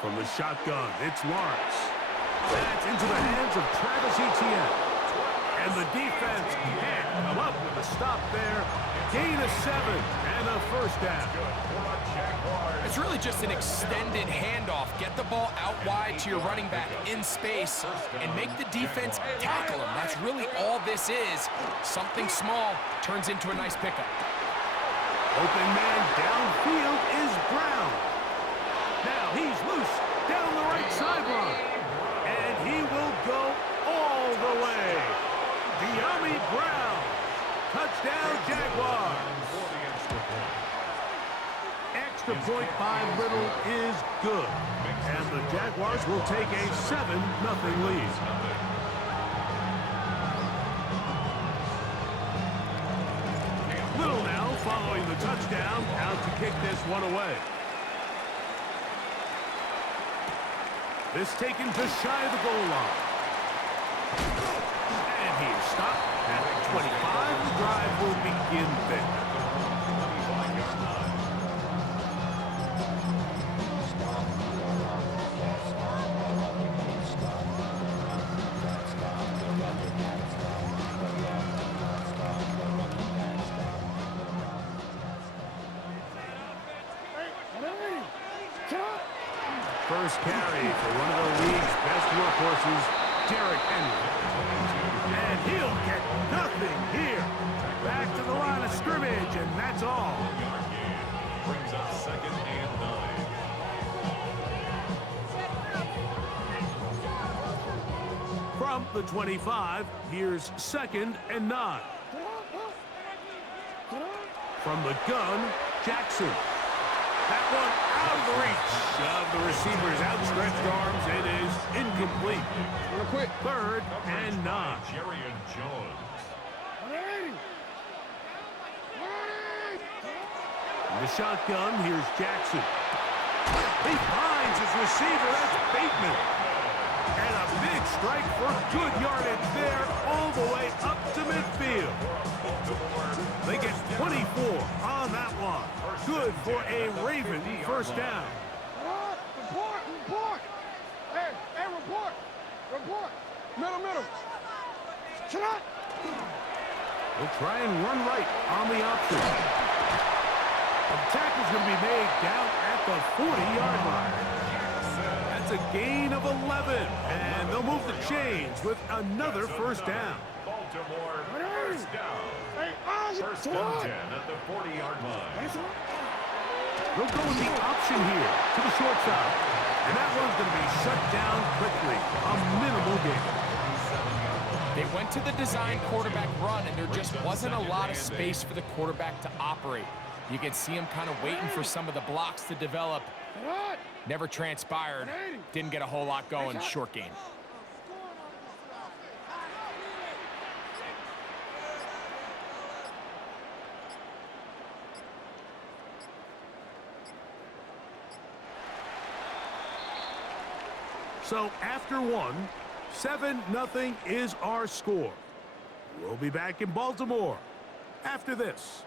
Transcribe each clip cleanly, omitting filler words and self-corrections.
From the shotgun, it's Lawrence. That's into the hands of Travis Etienne. And the defense can't come up with a stop there. Gain of 7 and a first down. It's really just an extended handoff. Get the ball out wide to your running back in space and make the defense tackle him. That's really all this is. Something small turns into a nice pickup. Open man downfield is Brown. Now he's loose down the right sideline. And he will go all the way. De'Ami Brown. Touchdown, Jaguars. Extra point by Little is good. And the Jaguars will take a 7-0 lead. Little now following the touchdown, out to kick this one away. This taken just shy of the goal line. And he's stopped at 25. The drive will begin there. First carry for one of the league's best workhorses, Derrick Henry. And he'll get nothing here. Back to the line of scrimmage, and that's all. Brings up 2nd and 9. From the 25, here's 2nd and 9. From the gun, Jackson. That one out of the reach of the receiver's outstretched arms. It is incomplete. 3rd and 9. In the shotgun, here's Jackson. He finds his receiver. That's Bateman. And a big strike for good yardage there all the way up to midfield. They get 24 on that one. Good for a Raven first down. Report. Hey, report. Middle. Shut. We'll try and run right on the option. The tackle's going to be made down at the 40-yard line. That's a gain of 11, and they'll move the chains with another first down. Baltimore first down. 1st and 10 at the 40-yard line. They'll go with the option here to the short side. And that one's going to be shut down quickly. A minimal gain. They went to the design quarterback run, and there just wasn't a lot of space for the quarterback to operate. You can see him kind of waiting for some of the blocks to develop. Never transpired. Didn't get a whole lot going. Short game. So after one, 7-0 is our score. We'll be back in Baltimore after this.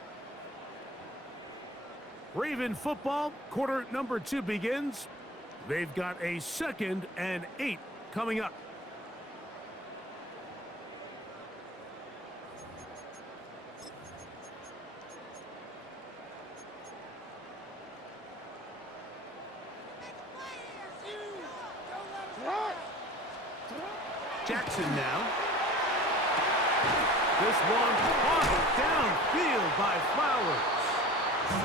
Raven football, quarter number 2 begins. They've got a 2nd and 8 coming up. Jackson now. This one caught downfield by Flowers.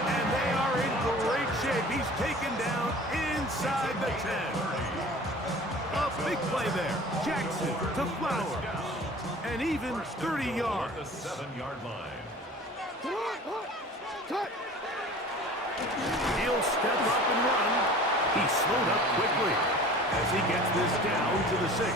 And they are in great shape. He's taken down inside the 10. A big play there. Jackson to Flowers. And even 30 yards. The 7-yard line. He'll step up and run. He slowed up quickly as he gets this down to the 6.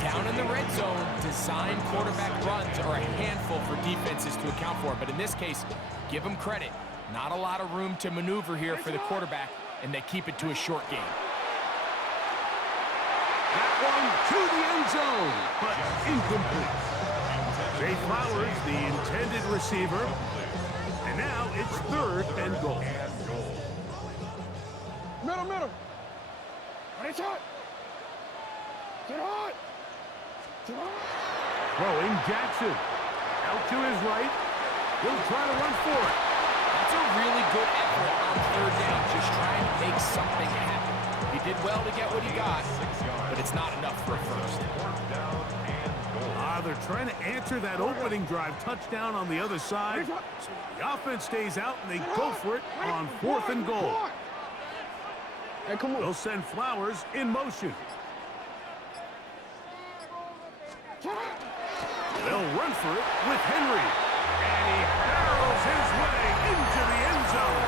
Down in the red zone, design quarterback runs are a handful for defenses to account for. But in this case, give them credit. Not a lot of room to maneuver here for the quarterback, and they keep it to a short game. That one to the end zone, but incomplete. Zay Flowers, the intended receiver. And now it's 3rd and goal. Middle. Ready, shot. Get hot. Get hot. Throwing Jackson. Out to his right. He'll try to run for it. That's a really good effort on third down, just trying to make something happen. He did well to get what he got, but it's not enough for a first. They're trying to answer that opening drive touchdown on the other side. So the offense stays out, and they go for it on 4th and goal. Hey, come on. They'll send Flowers in motion. They'll run for it with Henry. And he barrels his way into the end zone.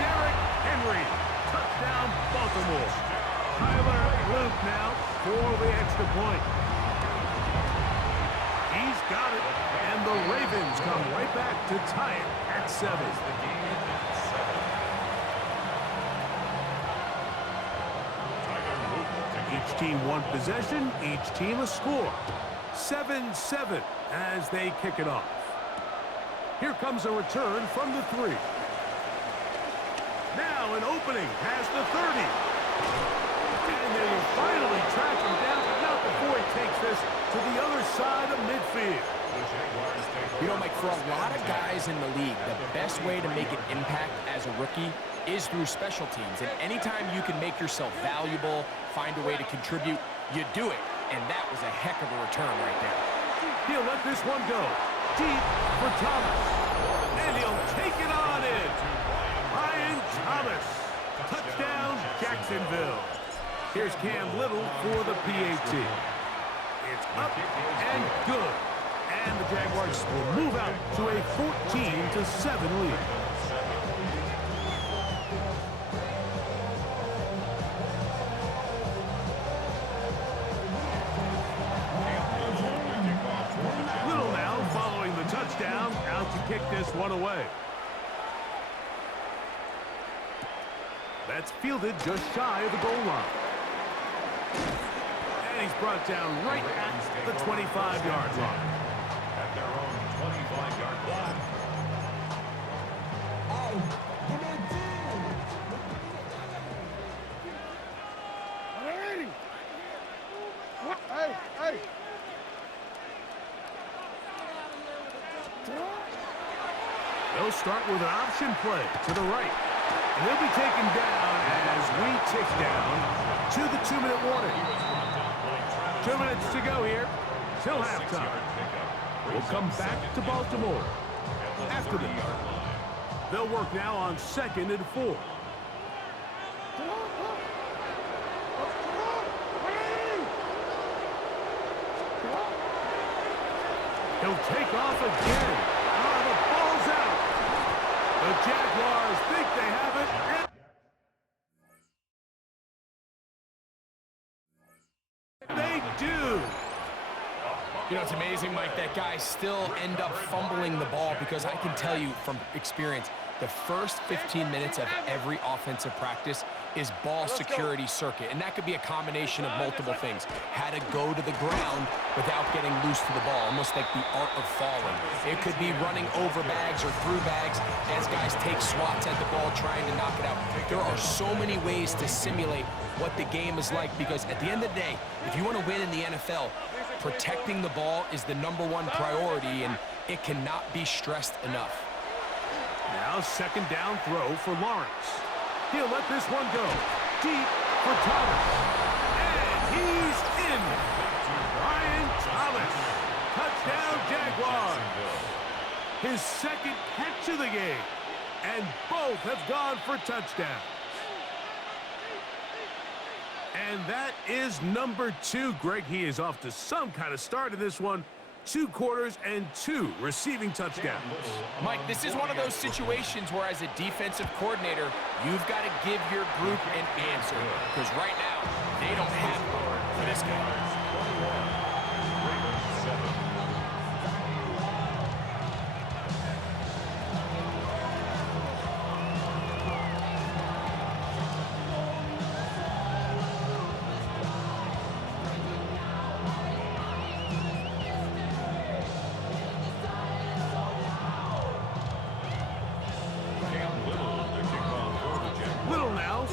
Derrick Henry. Touchdown, Baltimore. Tyler Luke now for the extra point. He's got it, and the Ravens come right back to tie it at 7. Each team one possession, each team a score. 7-7 as they kick it off. Here comes a return from the 3. Now an opening past the 30. And they will finally track him down, but not before he takes this to the other side of midfield. You know, Mike, for a lot of guys in the league, the best way to make an impact as a rookie is through special teams. And anytime you can make yourself valuable, find a way to contribute, you do it. And that was a heck of a return right there. He'll let this one go. Deep for Thomas. And he'll take it on in. Ryan Thomas. Touchdown, Jacksonville. Here's Cam Little for the PAT. It's up and good. And the Jaguars will move out to a 14-7 lead. Little now following the touchdown, out to kick this one away. That's fielded just shy of the goal line. And he's brought down right at the 25-yard line. At their own 25-yard line. Hey, hey. They'll start with an option play to the right. And he'll be taken down as we tick down to the 2-minute warning. 2 minutes to go here till halftime. We'll come back to Baltimore after this. They'll work now on 2nd and 4. He'll take off again. The ball's out. The Jaguars think they have it. And they do. You know, it's amazing, Mike, that guys still end up fumbling the ball, because I can tell you from experience, the first 15 minutes of every offensive practice is ball security circuit. And that could be a combination of multiple things. How to go to the ground without getting loose to the ball, almost like the art of falling. It could be running over bags or through bags as guys take swats at the ball trying to knock it out. There are so many ways to simulate what the game is like, because at the end of the day, if you want to win in the NFL, protecting the ball is the #1 priority, and it cannot be stressed enough. Now 2nd down throw for Lawrence. He'll let this one go. Deep for Thomas. And he's in. Ryan Thomas. Touchdown, Jaguars. His 2nd catch of the game. And both have gone for touchdowns. And that is number 2. Greg, he is off to some kind of start in this one. 2 quarters and 2 receiving touchdowns. Mike, this is one of those situations where, as a defensive coordinator, you've got to give your group an answer, because right now, they don't have one for this guy.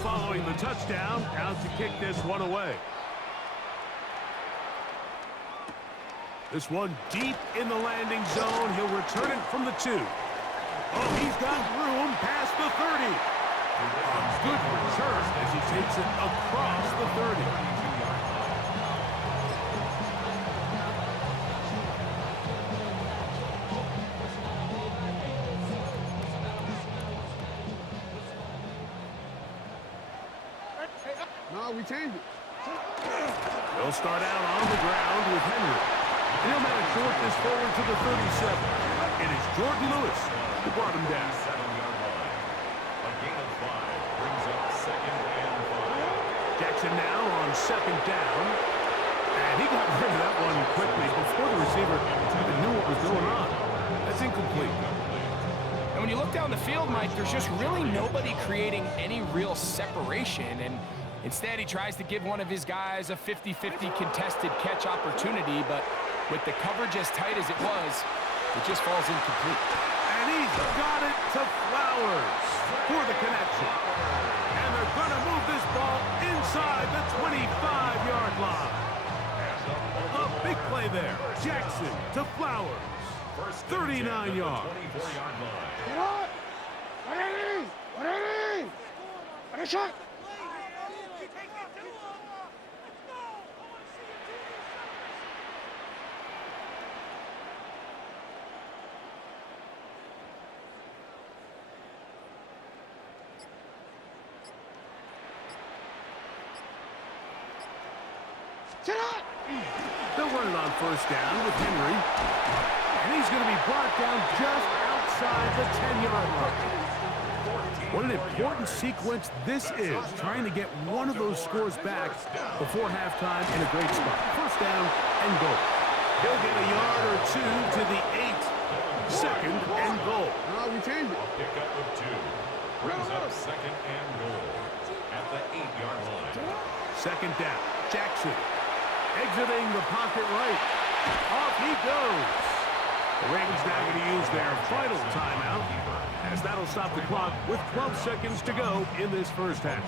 following the touchdown, out to kick this one away. This one deep in the landing zone. He'll return it from the 2. Oh, he's got room past the 30. A good return as he takes it across the 30. No, we changed it. They'll start out on the ground with Henry. And he'll manage to work this forward to the 37. It is Jordan Lewis who brought him down. 7-yard line. A gain of 5 brings up 2nd and 5. Jackson now on 2nd down. And he got rid of that one quickly before the receiver even knew what was going on. That's incomplete. And when you look down the field, Mike, there's just really nobody creating any real separation. And instead, he tries to give one of his guys a 50-50 contested catch opportunity, but with the coverage as tight as it was, it just falls incomplete. And he's got it to Flowers for the connection. And they're going to move this ball inside the 25-yard line. A big play there. Jackson to Flowers. 39 yards. 24-yard line. What? What are these? What are these? What a shot! They'll run it on 1st down with Henry. And he's going to be brought down just outside the 10-yard line. What an important sequence this is, trying to get one of those scores back before halftime in a great spot. 1st down and goal. He'll get a yard or 2 to the 8. 2nd and goal. No, we changed it. A pickup of 2 brings up 2nd and goal at the 8-yard line. 2nd down. Jackson exiting the pocket right. Off he goes. The Ravens now going to use their final timeout, as that'll stop the clock with 12 seconds to go in this first half.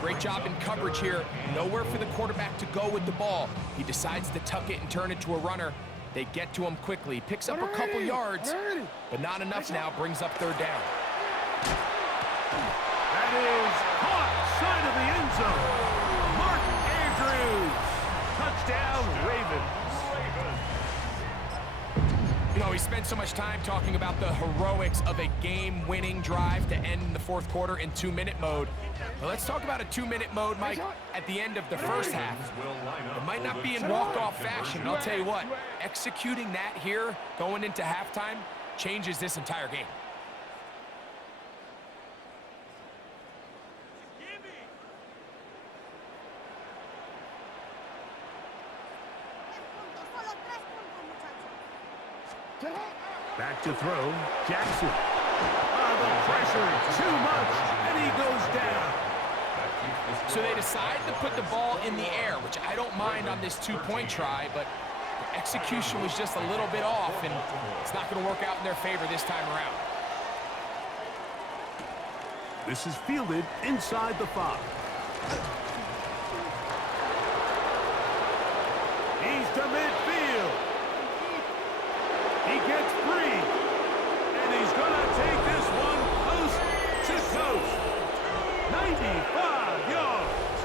Great job in coverage here. Nowhere for the quarterback to go with the ball. He decides to tuck it and turn it to a runner. They get to him quickly. Picks up a couple yards, but not enough now. Brings up 3rd down. That is caught side of the end zone. Mark Andrews. Touchdown, Ravens. You know, he spent so much time talking about the heroics of a game-winning drive to end the 4th quarter in 2-minute mode. But let's talk about a 2-minute mode, Mike, at the end of the first half. It might not be in walk-off fashion, but I'll tell you what, executing that here going into halftime changes this entire game. Back to throw, Jackson. The pressure, too much, and he goes down. So they decide to put the ball in the air, which I don't mind on this 2-point try, but the execution was just a little bit off, and it's not going to work out in their favor this time around. This is fielded inside the 5. He's to midfield. He gets free, and he's going to take this one coast to coast. 95 yards.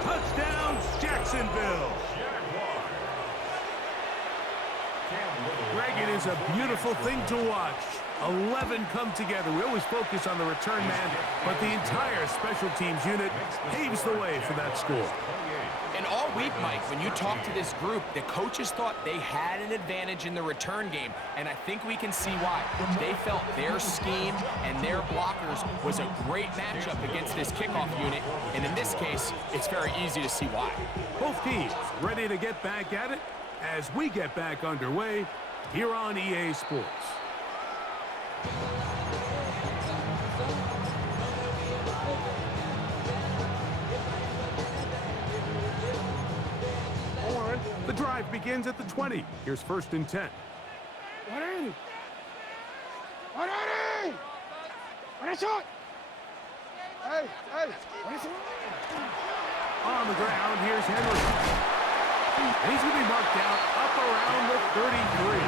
Touchdown, Jacksonville. Greg, it is a beautiful thing to watch. 11 come together. We always focus on the return man, but the entire special teams unit paves the way for that score. And all week, Mike, when you talk to this group, the coaches thought they had an advantage in the return game, and I think we can see why. They felt their scheme and their blockers was a great matchup against this kickoff unit, and in this case, it's very easy to see why. Both teams ready to get back at it as we get back underway here on EA Sports. The drive begins at the 20. Here's 1st and 10. What are they? What are they? What a shot! On the ground, here's Henry. And he's going to be marked down up around the 33.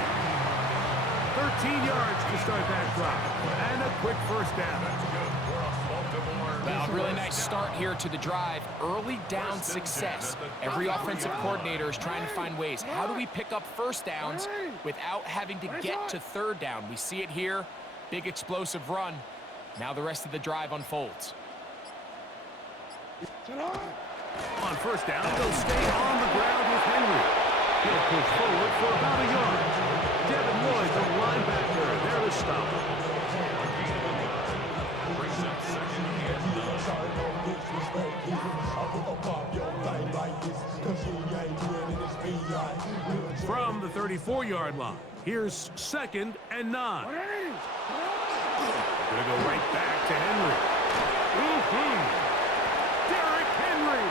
13 yards to start that drive. And a quick first down. Well, a really nice start here to the drive. Early down success. Every offensive coordinator is trying to find ways. How do we pick up first downs without having to get to third down? We see it here. Big explosive run. Now the rest of the drive unfolds. On first down, they'll stay on the ground with Henry. He'll push forward for about a yard. Devin Lloyd, the linebacker, there to stop. From the 34-yard line, here's 2nd and 9. Gonna go right back to Henry. Derrick Henry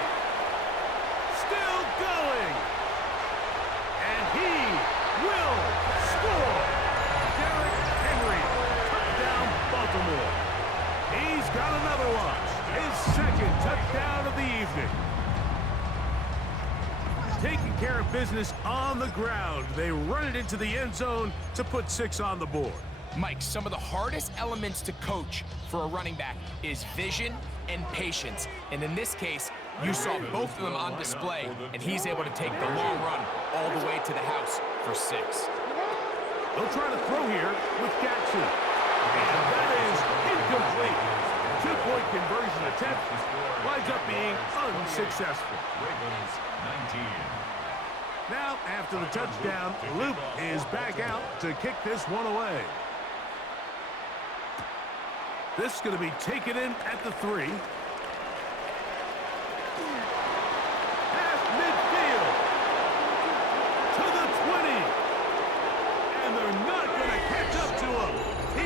still going. And he will score. Derrick Henry, touchdown Baltimore. He's got another one. His 2nd touchdown of the evening. Taking care of business on the ground. They run it into the end zone to put 6 on the board. Mike, some of the hardest elements to coach for a running back is vision and patience. And in this case, you saw both of them on display, and he's able to take the long run all the way to the house for 6. They'll try to throw here with Jackson. And that is incomplete. 2-point conversion attempt winds up being unsuccessful. Now, after the touchdown, Luke is back out to kick this one away. This is going to be taken in at the 3. Half midfield to the 20. And they're not going to catch up to him. He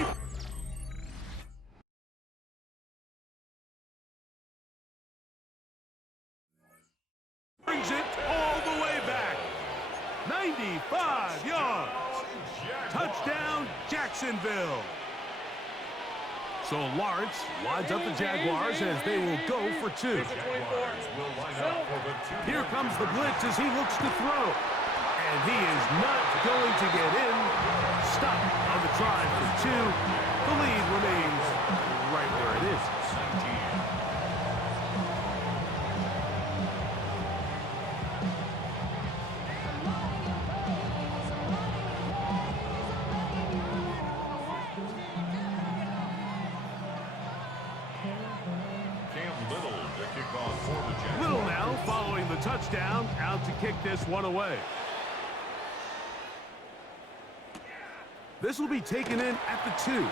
brings it all the way back. 95 yards. Touchdown, Jacksonville. So Lawrence winds up the Jaguars as they will go for 2. Here comes the blitz as he looks to throw. And he is not going to get in. Stop on the try for 2. The lead remains right where it is. Little now following the touchdown, out to kick this one away. This will be taken in at the 2.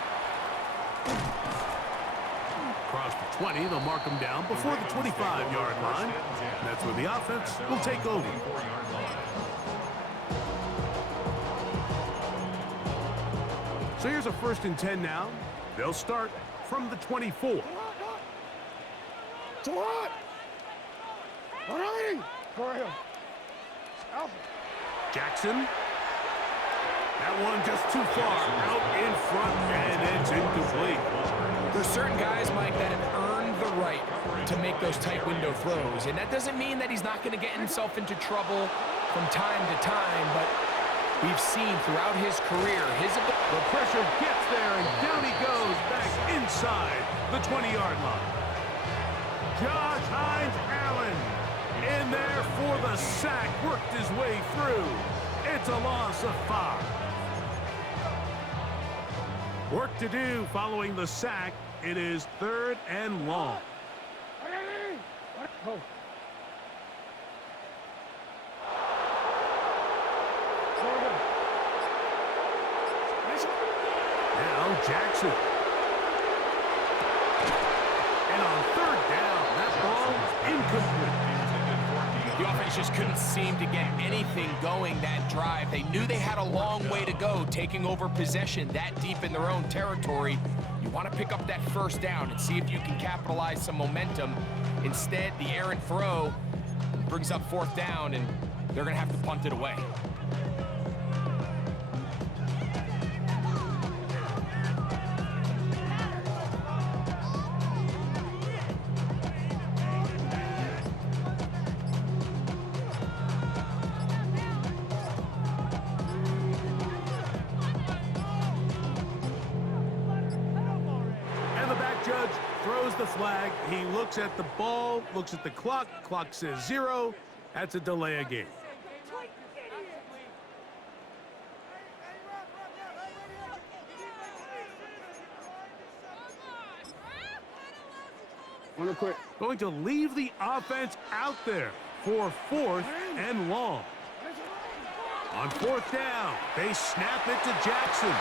Across the 20, they'll mark him down before the 25-yard line. That's where the offense will take over. So here's a 1st and 10 now. They'll start from the 24. Jackson. That one just too far out in front, and it's incomplete. There's certain guys, Mike, that have earned the right to make those tight window throws. And that doesn't mean that he's not going to get himself into trouble from time to time, but we've seen throughout his career, the pressure gets there, and down he goes back inside the 20-yard line. Josh Hines-Allen in there for the sack, worked his way through. It's a loss of 5. Work to do following the sack. It is 3rd and long. Now Jackson. And on 3rd down, that ball incomplete. The offense just couldn't seem to get anything going that drive. They knew they had a long way to go, taking over possession that deep in their own territory. You want to pick up that 1st down and see if you can capitalize some momentum. Instead, the errant throw brings up 4th down, and they're going to have to punt it away. throws the flag. He looks at the ball, looks at the clock. Clock says 0. That's a delay of game. Going to leave the offense out there for 4th and long. On 4th down, they snap it to Jackson.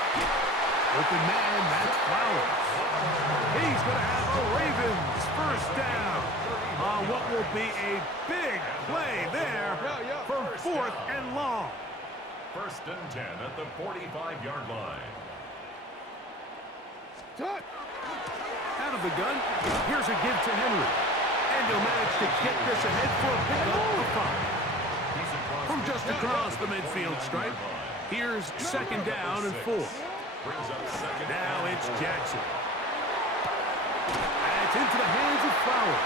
Open man, that's Flowers. He's going to have a Ravens first down on what will be a big play there for 4th and long. 1st and 10 at the 45-yard line. Out of the gun, here's a give to Henry. And he'll manage to get this ahead for a pickup of 5. From just across the midfield stripe, here's 2nd down and 4. Now it's Jackson. And it's into the hands of Flowers.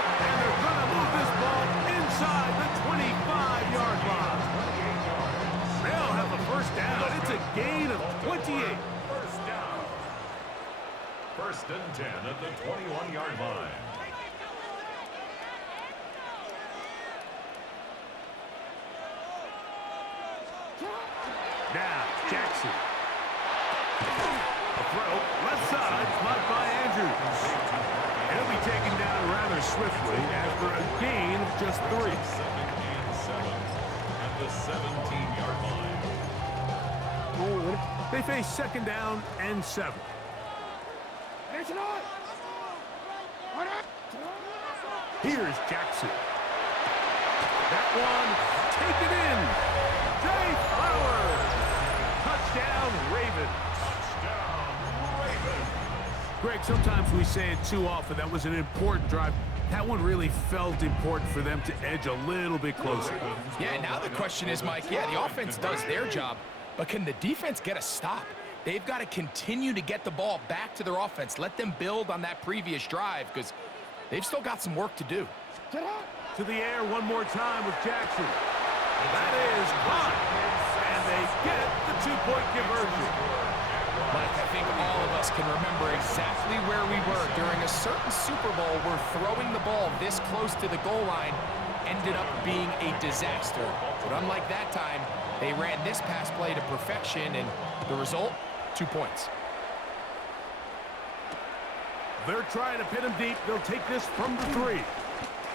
And they're going to move this ball inside the 25-yard line. They'll have a first down. It's a gain of 28. First down. 1st and 10 at the 21-yard line. Now, Jackson. A throw, left side, caught by Andrews. He'll be taken down rather swiftly after a gain of just 3. 2nd and 7 at the 17-yard line. They face 2nd down and 7. Here's Jackson. That one, take it in. Jay Flowers. Touchdown, Ravens. Touchdown, Ravens. Greg, sometimes we say it too often. That was an important drive. That one really felt important for them to edge a little bit closer. Yeah, now the question is, Mike, the offense does their job, but can the defense get a stop? They've got to continue to get the ball back to their offense. Let them build on that previous drive because they've still got some work to do. To the air one more time with Jackson. That is caught. And they get the 2-point conversion. Mike, I think all of us can remember exactly where we were during a certain Super Bowl where throwing the ball this close to the goal line ended up being a disaster. But unlike that time, they ran this pass play to perfection, and the result, 2 points. They're trying to pin him deep. They'll take this from the 3.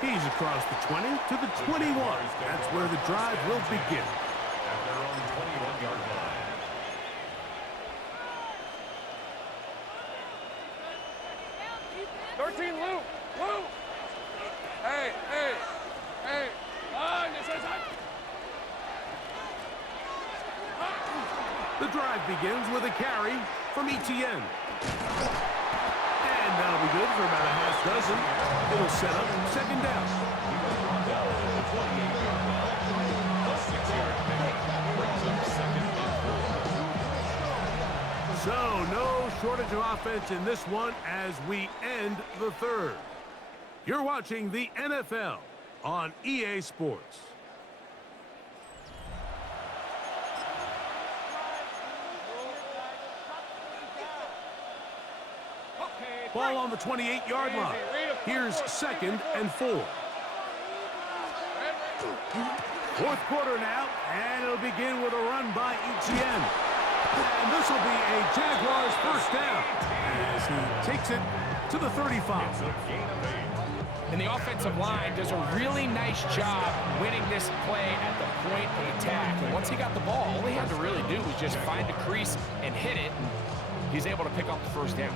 He's across the 20 to the 21. That's where the drive will begin. At their own 21-yard line. Luke! Hey! The drive begins with a carry from Etienne. And that'll be good for about a half dozen. It'll set up 2nd down. So no shortage of offense in this one as we end the 3rd. You're watching the NFL on EA Sports. Ball on the 28-yard line. Here's 2nd and 4. 4th quarter now, and it'll begin with a run by Etienne. And this will be a Jaguars first down as he takes it to the 35. And the offensive line does a really nice job winning this play at the point of attack. And once he got the ball, all he had to really do was just find a crease and hit it. And he's able to pick up the first down.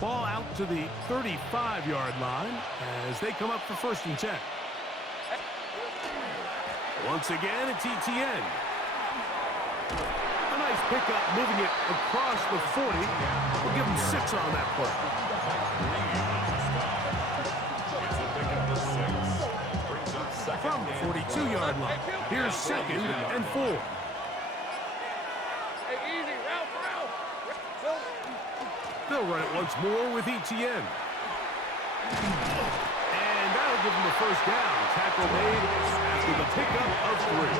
Ball out to the 35-yard line as they come up for 1st and 10. Once again, it's Etienne. A nice pickup, moving it across the 40. We'll give him 6 on that play. From the 42-yard line, here's 2nd and 4. They'll run it once more with Etienne. And that'll give them a first down. Tackle made after the pickup of 3.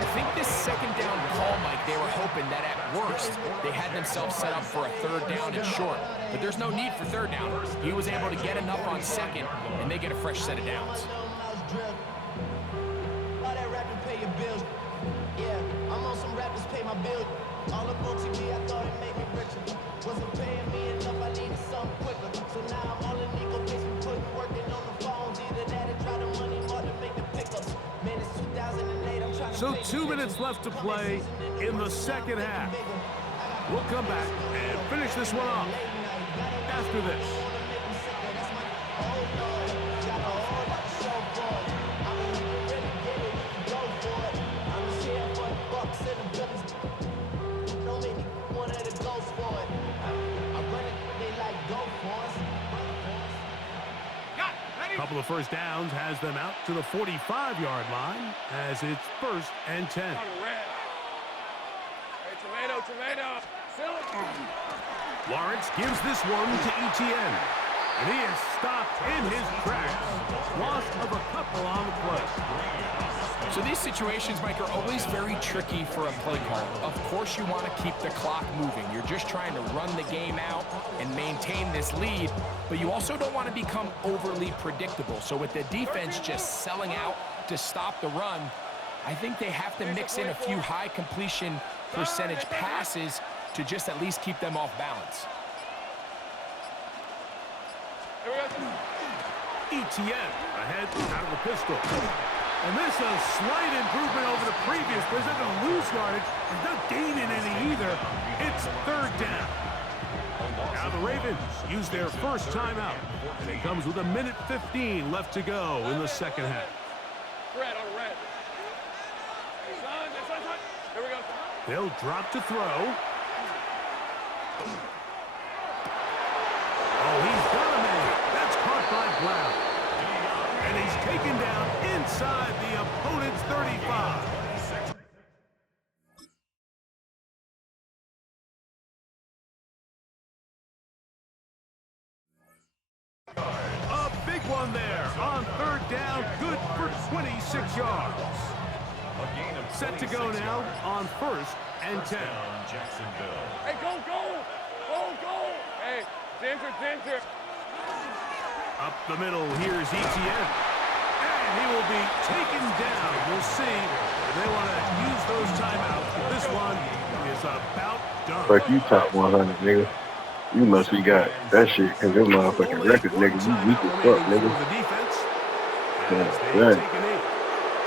I think this second down call, Mike, they were hoping that at worst they had themselves set up for a third down and short. But there's no need for third down. He was able to get enough on second, and they get a fresh set of downs. I'm on some rappers pay my bill. All up on TV, I thought it made me richer. Wasn't paying me enough, I needed something quicker. So now I'm all in legal basement, working on the phones. Either that or try the money more to make the pickups. Man, it's 2008, I'm trying to So 2 minutes left to play in the second half. We'll come back and finish this one off after this. Couple of first downs has them out to the 45-yard line as it's 1st and 10. Hey, tomato. Lawrence gives this one to Etienne, and he is stopped in his tracks. Loss of a couple on the play. So these situations, Mike, are always very tricky for a play caller. Of course you want to keep the clock moving. You're just trying to run the game out and maintain this lead, but you also don't want to become overly predictable. So with the defense just selling out to stop the run, I think they have to mix in a few high completion percentage passes to just at least keep them off balance. Etienne ahead out of the pistol. And this is a slight improvement over the previous. There's not going to lose yardage. There's no gain in any either. It's 3rd down. Now the Ravens use their first timeout. And it comes with 1:15 left to go in the second half. Red on red. Hey, son. Here we go. They'll drop to throw. Oh, he's got a man. That's caught by Brown. And he's taken down inside the opponent's 35. A big one there on 3rd down, good for 26 yards. Set to go now on 1st and 10. Hey, go. Hey, Ginger. Up the middle, here's Etienne. And he will be taken down. We'll see if they want to use those timeouts. This one is about done. Fuck you, top 100, nigga. You must be got that shit because your motherfucking record, nigga. You weak as fuck, nigga. The defense, Yeah, right.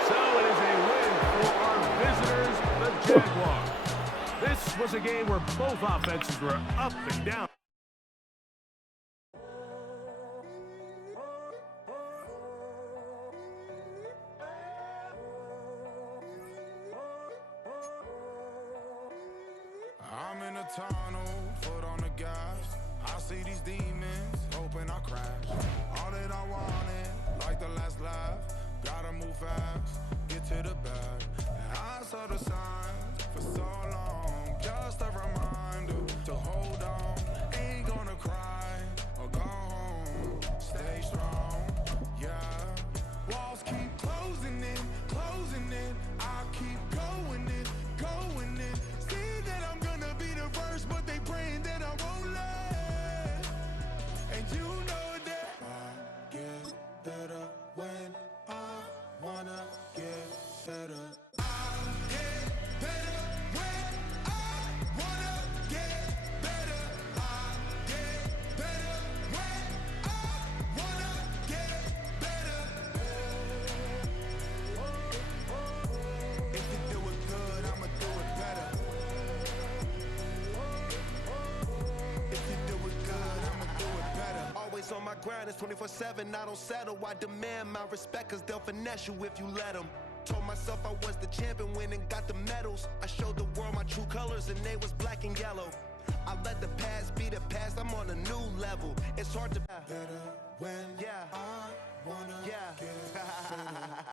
So it is a win for our visitors, the Jaguars. This was a game where both offenses were up and down. I'm in a tunnel, foot on the gas. I see these demons, hoping I crash. All that I wanted, like the last laugh. Gotta move fast, get to the bag. And I saw the signs for so long. Just a reminder to hold on. Ain't gonna cry or go home. Stay strong, yeah. Walls keep closing in. I keep going in. See that I'm gonna be the first, but they praying that I won't let. And you know that I get better when I wanna get better. I get better when I wanna get better. I get better when I wanna get better. If you do it good, I'ma do it better. If you do it good, I'ma do it better. Always on my grind, it's 24/7, I don't settle. I demand my respect, cause they'll finesse you if you let them. Told myself I was the champion, went and got the medals. I showed the world my true colors and they was black and yellow. I let the past be the past, I'm on a new level. It's hard to better when I wanna get